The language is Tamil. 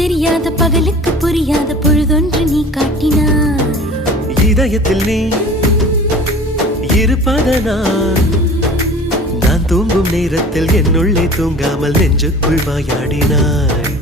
தெரியாத பகலுக்கு புரியாத பொழுதொன்று நீ காட்டினாய். இதயத்தில் நீ இருப்பதனால் நான் தூங்கும் நேரத்தில் என்னுள்ளே தூங்காமல் நெஞ்சுக்குள் வாயாடினாய்.